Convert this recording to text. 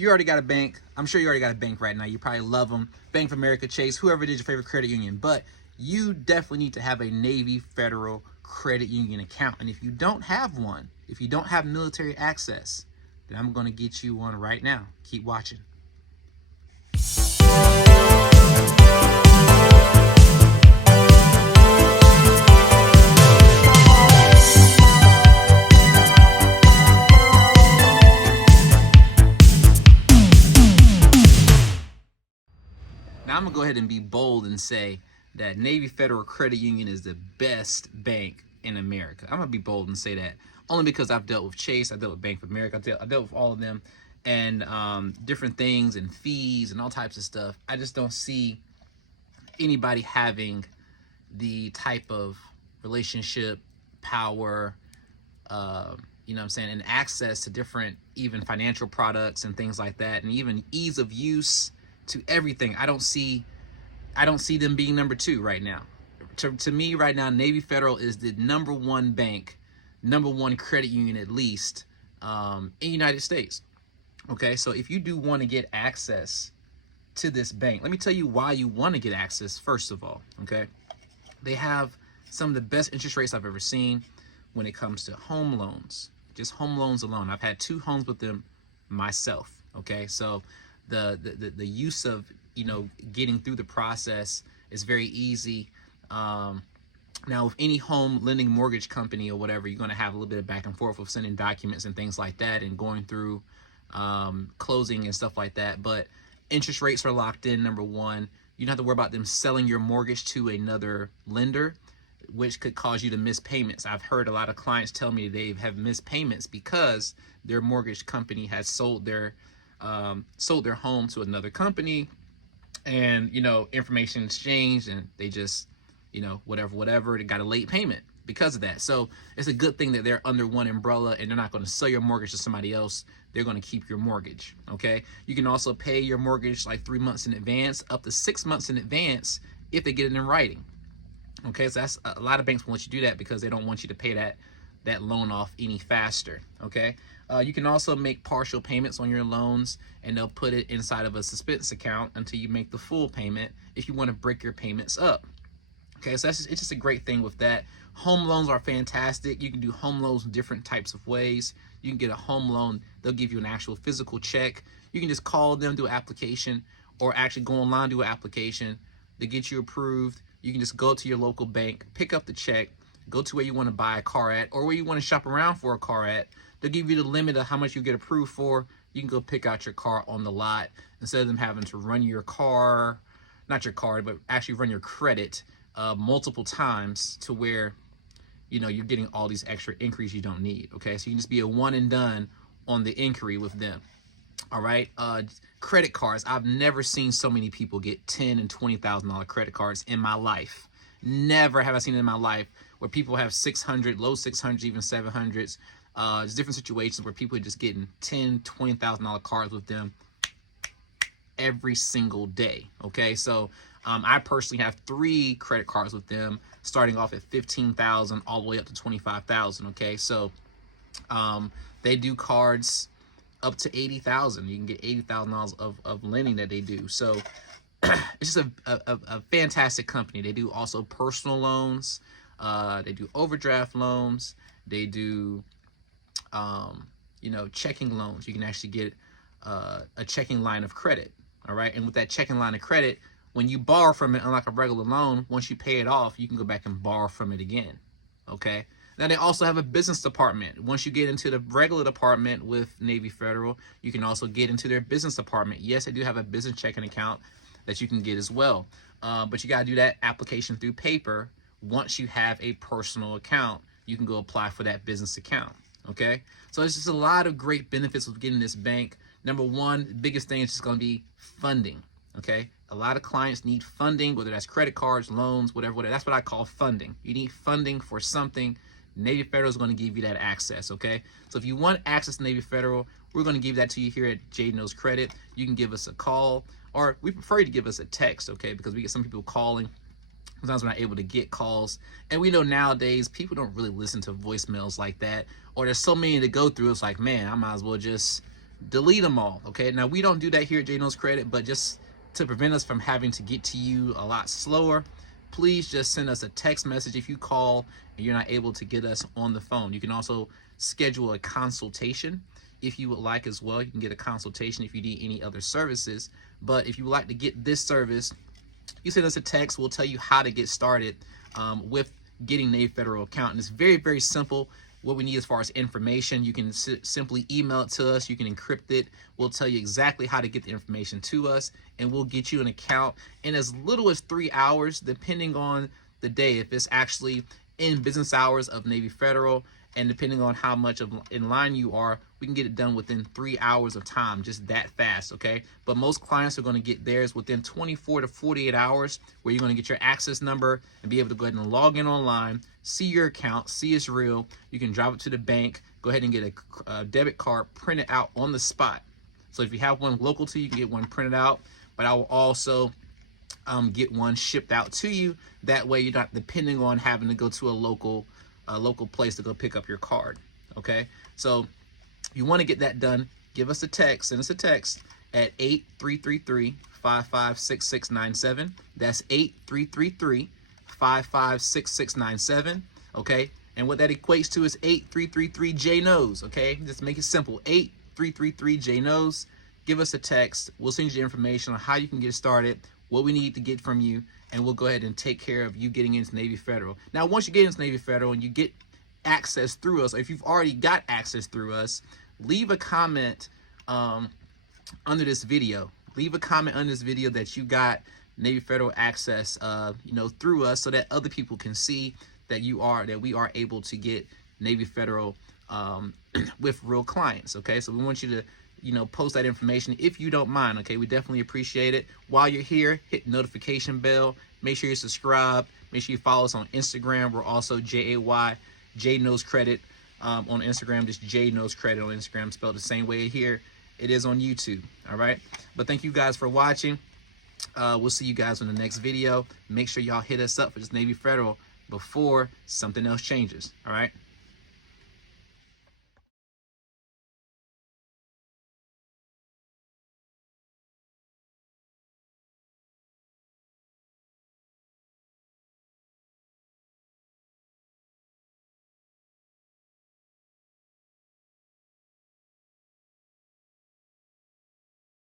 you already got a bank. I'm sure you already got a bank right now. You probably love them. Bank of America, Chase, whoever did your favorite credit union. But you definitely need to have a Navy Federal credit union account. And if you don't have one, if you don't have military access, then I'm going to get you one right now. Keep watching. Now I'm gonna go ahead and be bold and say that Navy Federal Credit Union is the best bank in America. I'm gonna be bold and say that only because I've dealt with Chase, I dealt with Bank of America, I dealt with all of them, and different things and fees and all types of stuff. I just don't see anybody having the type of relationship, power, you know what I'm saying, and access to different even financial products and things like that, and even ease of use to everything. I don't see them being number two right now. To me right now, Navy Federal is the number one bank, number one credit union at least in the United States. Okay, so if you do want to get access to this bank, let me tell you why you want to get access first of all. Okay, they have some of the best interest rates I've ever seen when it comes to home loans, just home loans alone. I've had 2 homes with them myself. Okay, so the use of, you know, getting through the process is very easy. Now with any home lending mortgage company or whatever, you're going to have a little bit of back and forth with sending documents and things like that and going through closing and stuff like that. But interest rates are locked in, number one. You don't have to worry about them selling your mortgage to another lender, which could cause you to miss payments. I've heard a lot of clients tell me they have missed payments because their mortgage company has sold their home to another company, and, you know, information exchanged, and they just, you know, whatever, they got a late payment because of that. So it's a good thing that they're under one umbrella and they're not going to sell your mortgage to somebody else. They're going to keep your mortgage. Okay, you can also pay your mortgage like 3 months in advance, up to 6 months in advance if they get it in writing. Okay, so that's a lot of banks won't let you do that because they don't want you to pay that loan off any faster. Okay, you can also make partial payments on your loans, and they'll put it inside of a suspense account until you make the full payment if you want to break your payments up. Okay, so it's just a great thing with that. Home loans are fantastic. You can do home loans in different types of ways. You can get a home loan, they'll give you an actual physical check. You can just call them, do an application, or actually go online, do an application. They get you approved. You can just go to your local bank, pick up the check, go to where you want to buy a car at, or where you want to shop around for a car at. They'll give you the limit of how much you get approved for. You can go pick out your car on the lot instead of them having to run your car, not your card, but actually run your credit multiple times to where, you know, you're getting all these extra inquiries you don't need. Okay, so you can just be a one and done on the inquiry with them. All right, credit cards. I've never seen so many people get $10,000 and $20,000 credit cards in my life. Never have I seen it in my life where people have 600, low 600s, even 700s. There's different situations where people are just getting $10,000, $20,000 cards with them every single day. Okay, so I personally have 3 credit cards with them, starting off at $15,000 all the way up to $25,000. Okay, so they do cards up to $80,000. You can get $80,000 of lending that they do. So it's just a fantastic company. They do also personal loans. They do overdraft loans. They do you know, checking loans. You can actually get a checking line of credit. All right, and with that checking line of credit, when you borrow from it, unlike a regular loan, once you pay it off, you can go back and borrow from it again. Okay. Now they also have a business department. Once you get into the regular department with Navy Federal, you can also get into their business department. Yes, they do have a business checking account that you can get as well. But you got to do that application through paper. Once you have a personal account, you can go apply for that business account. Okay. So it's just a lot of great benefits of getting this bank. Number one, the biggest thing is just going to be funding. Okay. A lot of clients need funding, whether that's credit cards, loans, whatever. That's what I call funding. You need funding for something. Navy Federal is going to give you that access. Okay. So if you want access to Navy Federal, we're going to give that to you here at Jade Knows Credit. You can give us a call, or we prefer you to give us a text. Okay. Because we get some people calling. Sometimes we're not able to get calls. And we know nowadays people don't really listen to voicemails like that. Or there's so many to go through. It's like, man, I might as well just delete them all. Okay, now we don't do that here at J Knows Credit, but just to prevent us from having to get to you a lot slower, please just send us a text message if you call and you're not able to get us on the phone. You can also schedule a consultation if you would like as well. You can get a consultation if you need any other services. But if you would like to get this service, you send us a text. We'll tell you how to get started with getting Navy Federal account. And it's very, very simple. What we need as far as information, you can simply email it to us. You can encrypt it. We'll tell you exactly how to get the information to us, and we'll get you an account in as little as 3 hours, depending on the day. If it's actually in business hours of Navy Federal, and depending on how much in line you are, we can get it done within 3 hours of time, just that fast, okay? But most clients are going to get theirs within 24 to 48 hours, where you're going to get your access number and be able to go ahead and log in online, see your account, see it's real. You can drive it to the bank, go ahead and get a debit card printed out on the spot. So if you have one local to you, you can get one printed out, but I will also get one shipped out to you. That way you're not depending on having to go to a local place to go pick up your card. Okay, so if you want to get that done, give us a text. Send us a text at 8333-556697. That's 8333-556697. Okay, and what that equates to is 8333 J Knows. Okay, just make it simple. 8333 J Knows. Give us a text. We'll send you information on how you can get started, what we need to get from you, and we'll go ahead and take care of you getting into Navy Federal. Now, once you get into Navy Federal and you get access through us, or if you've already got access through us, leave a comment under this video. Leave a comment under this video that you got Navy Federal access, through us, so that other people can see that we are able to get Navy Federal with real clients. Okay, so we want you to post that information if you don't mind. Okay, we definitely appreciate it. While you're here, hit the notification bell. Make sure you subscribe. Make sure you follow us on Instagram. We're also J Knows Credit on Instagram. Just J Knows Credit on Instagram, spelled the same way here it is on YouTube. All right, but thank you guys for watching. We'll see you guys in the next video. Make sure y'all hit us up for this Navy Federal before something else changes. All right.